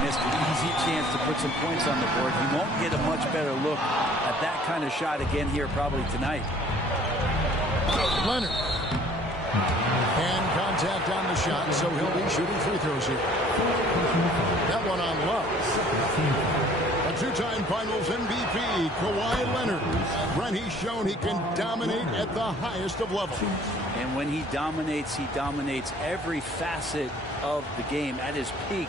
Missed an easy chance to put some points on the board. He won't get a much better look at that kind of shot again here probably tonight. Leonard. And contact on the shot, so he'll be shooting free throws here. That one on Love. A two-time Finals MVP, Kawhi Leonard. When he's shown he can dominate at the highest of levels. And when he dominates every facet of the game at his peak.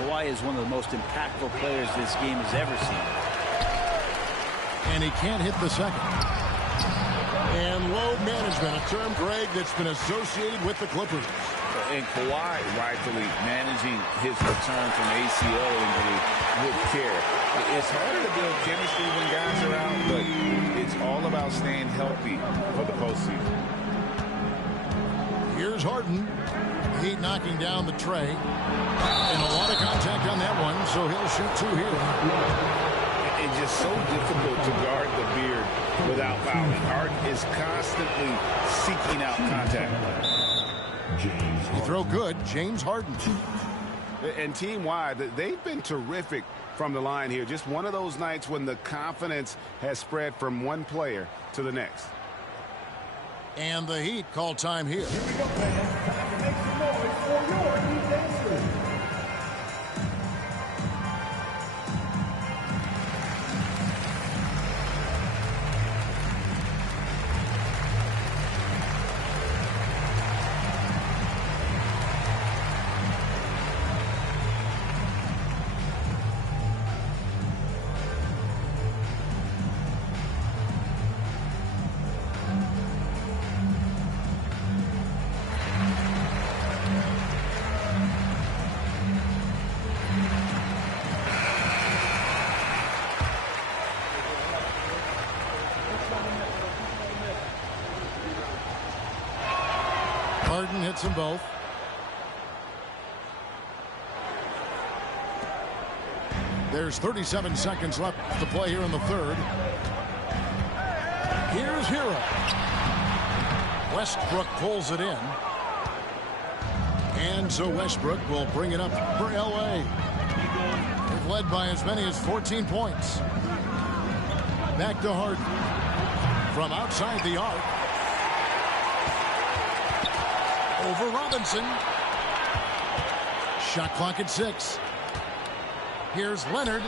Kawhi is one of the most impactful players this game has ever seen. And he can't hit the second. And load management, a term, Greg, that's been associated with the Clippers. And Kawhi rightfully managing his return from ACL injury with care. It's harder to build chemistry when guys are out, but it's all about staying healthy for the postseason. Here's Harden. Heat knocking down the tray. And a lot of contact on that one, so he'll shoot 2 here. It's just so difficult to guard the beard without fouling. Harden is constantly seeking out contact. You throw good, James Harden. And team-wide, they've been terrific from the line here. Just one of those nights when the confidence has spread from one player to the next. And the Heat call time here. Here we go, fans. Time to make some noise for your defenses. Harden hits them both. There's 37 seconds left to play here in the third. Here's Here's Hero. Westbrook pulls it in. And so Westbrook will bring it up for L.A. They've led by as many as 14 points. Back to Harden. From outside the arc. Over Robinson. Shot clock at 6. Here's Leonard.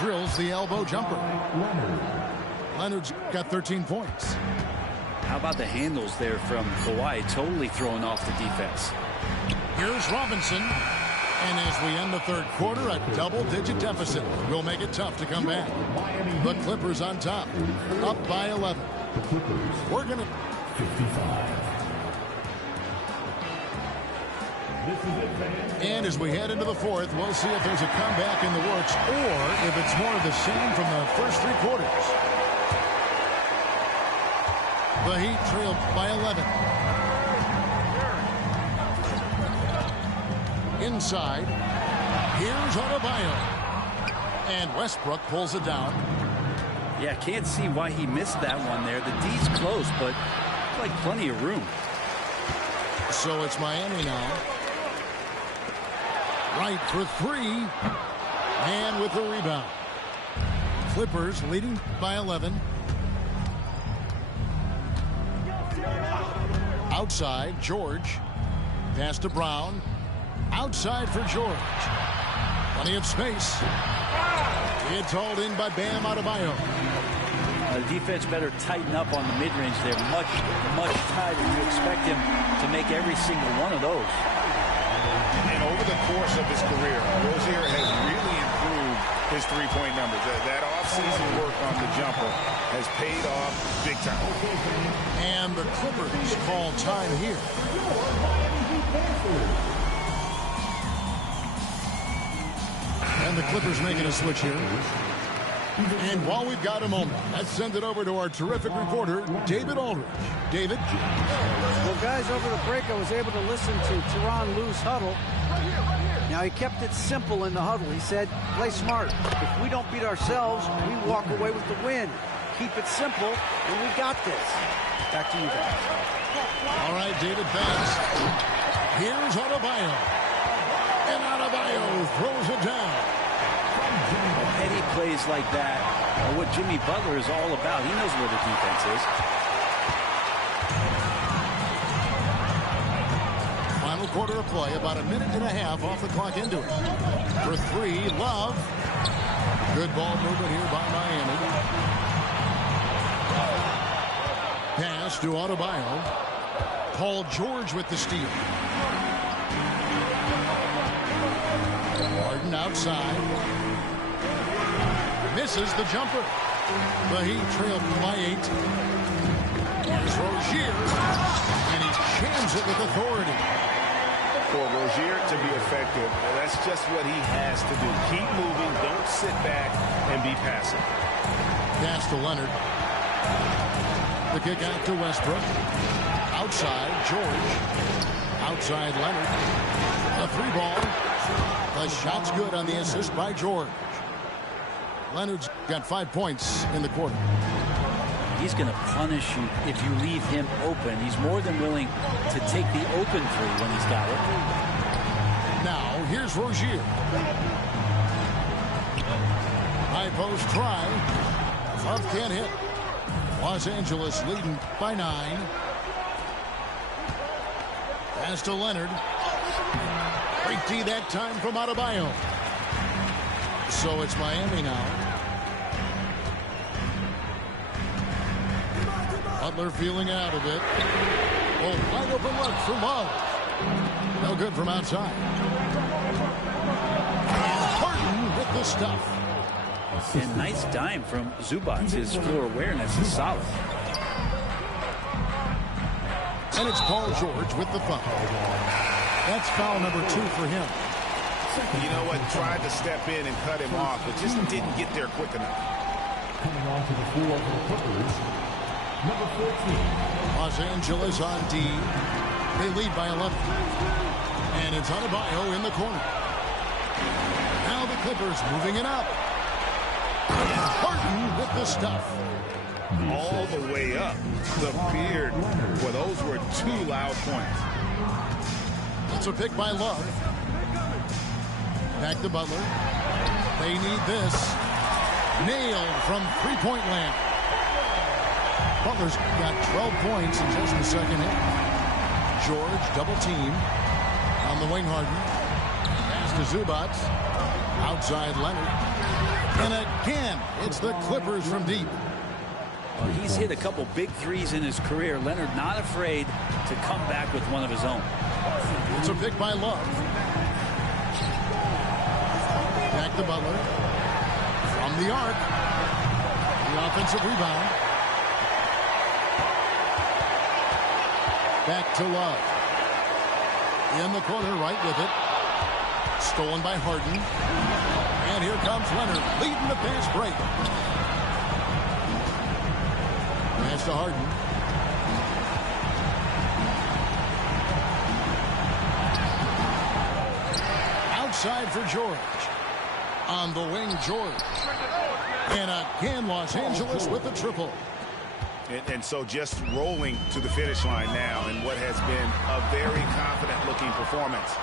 Drills the elbow jumper. Leonard's got 13 points. How about the handles there from Kawhi? Totally throwing off the defense. Here's Robinson. And as we end the third quarter, a double-digit deficit will make it tough to come back. The Clippers on top, up by 11. We're going to... 55. And as we head into the fourth, we'll see if there's a comeback in the works or if it's more of the same from the first 3 quarters. The Heat trailed by 11. Inside, here's Adebayo. And Westbrook pulls it down. Yeah, can't see why he missed that one there. The D's close, but like plenty of room. So it's Miami now. Right for 3. And with the rebound. Clippers leading by 11. Outside, George. Pass to Brown. Outside for George. Plenty of space. It's hauled in by Bam Adebayo. The defense better tighten up on the mid-range there. Much tighter. You expect him to make every single one of those. And over the course of his career, Rozier has really improved his three-point numbers. That off-season work on the jumper has paid off big time. And the Clippers call time here. And the Clippers making a switch here. And while we've got a moment, let's send it over to our terrific reporter, David Aldridge. David? Well, guys, over the break, I was able to listen to Tyronn Lue's huddle. Now, he kept it simple in the huddle. He said, play smart. If we don't beat ourselves, we walk away with the win. Keep it simple, and we got this. Back to you guys. All right, David, thanks. Here's Adebayo. And Adebayo throws it down. Petty plays like that are what Jimmy Butler is all about. He knows where the defense is. Final quarter of play, about a minute and a half off the clock into it. For 3, Love. Good ball movement here by Miami. Pass to Adebayo. Paul George with the steal. Harden outside. Misses the jumper. The Heat trailed by 8. Here's Rozier. And he jams it with authority. For Rozier to be effective, that's just what he has to do. Keep moving. Don't sit back and be passive. Pass to Leonard. The kick out to Westbrook. Outside, George. Outside, Leonard. A 3-ball. The shot's good on the assist by George. Leonard's got 5 points in the quarter. He's going to punish you if you leave him open. He's more than willing to take the open 3 when he's got it. Now, here's Rozier. High post try. Love can't hit. Los Angeles leading by 9. Pass to Leonard. Great D that time from Adebayo. So it's Miami now. Butler feeling out a bit. Oh, wide open look for Love. No good from outside. And Harden with the stuff. And nice dime from Zubac. His floor awareness is solid. And it's Paul George with the foul. That's foul number 2 for him. You know what? Tried to step in and cut him off, but just didn't get there quick enough. Coming onto the floor for the Clippers, number 14. Los Angeles on D. They lead by 11. And it's Adebayo in the corner. Now the Clippers moving it up. And Harden with the stuff. all the way up the beard. Well, those were 2 loud points. It's a pick by Love. Back to Butler. They need this. Nailed from three-point land. Butler's got 12 points in just the second half. George double team on the wing. Harden. Pass to Zubac. Outside Leonard. And again, it's the Clippers from deep. He's hit a couple big threes in his career. Leonard not afraid to come back with one of his own. It's a pick by Love. Back to Butler. From the arc. The offensive rebound. Back to Love. In the corner, right with it. Stolen by Harden. And here comes Leonard, leading the fast break. Pass to Harden. Outside for George. On the wing, George. And again, Los Angeles with the triple. And so just rolling to the finish line now in what has been a very confident-looking performance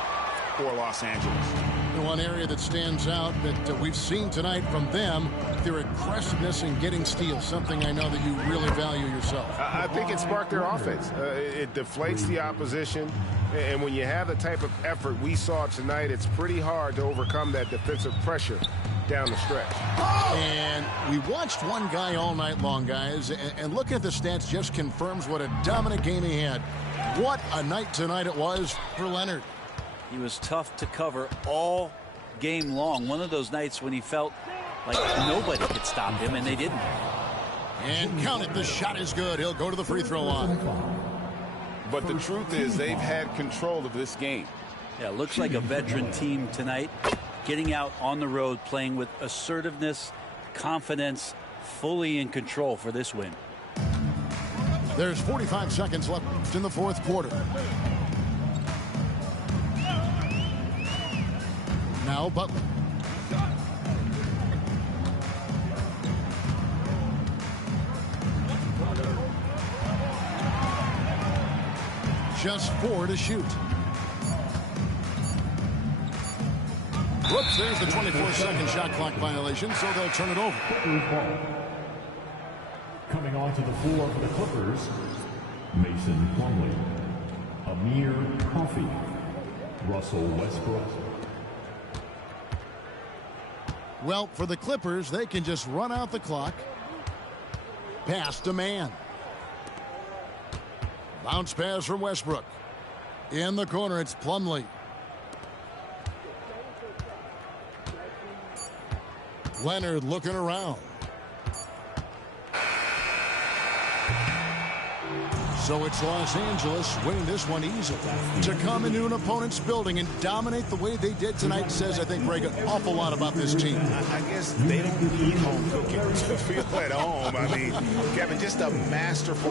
for Los Angeles. The one area that stands out that we've seen tonight from them, their aggressiveness in getting steals, something I know that you really value yourself. I think it sparked their offense. It deflates the opposition. And when you have the type of effort we saw tonight, it's pretty hard to overcome that defensive pressure down the stretch. And we watched one guy all night long, guys, and looking at the stats just confirms what a dominant game he had. What a night tonight it was for Leonard. He was tough to cover all game long. One of those nights when he felt like nobody could stop him, and they didn't. And count it, the shot is good. He'll go to the free throw line. But the truth is they've had control of this game. Yeah, looks like a veteran team tonight. Getting out on the road, playing with assertiveness, confidence, fully in control for this win. There's 45 seconds left in the fourth quarter. Now Butler. Just 4 to shoot. Whoops, there's the 24-second shot clock violation, so they'll turn it over. Coming onto the floor for the Clippers, Mason Plumlee, Amir Coffey, Russell Westbrook. Well, for the Clippers, they can just run out the clock. Pass to man. Bounce pass from Westbrook. In the corner, it's Plumlee. Leonard looking around. So it's Los Angeles winning this one easily. To come into an opponent's building and dominate the way they did tonight says, I think, Greg, an awful lot about this team. I guess they don't need home cooking to feel at home. I mean, Kevin, just a masterful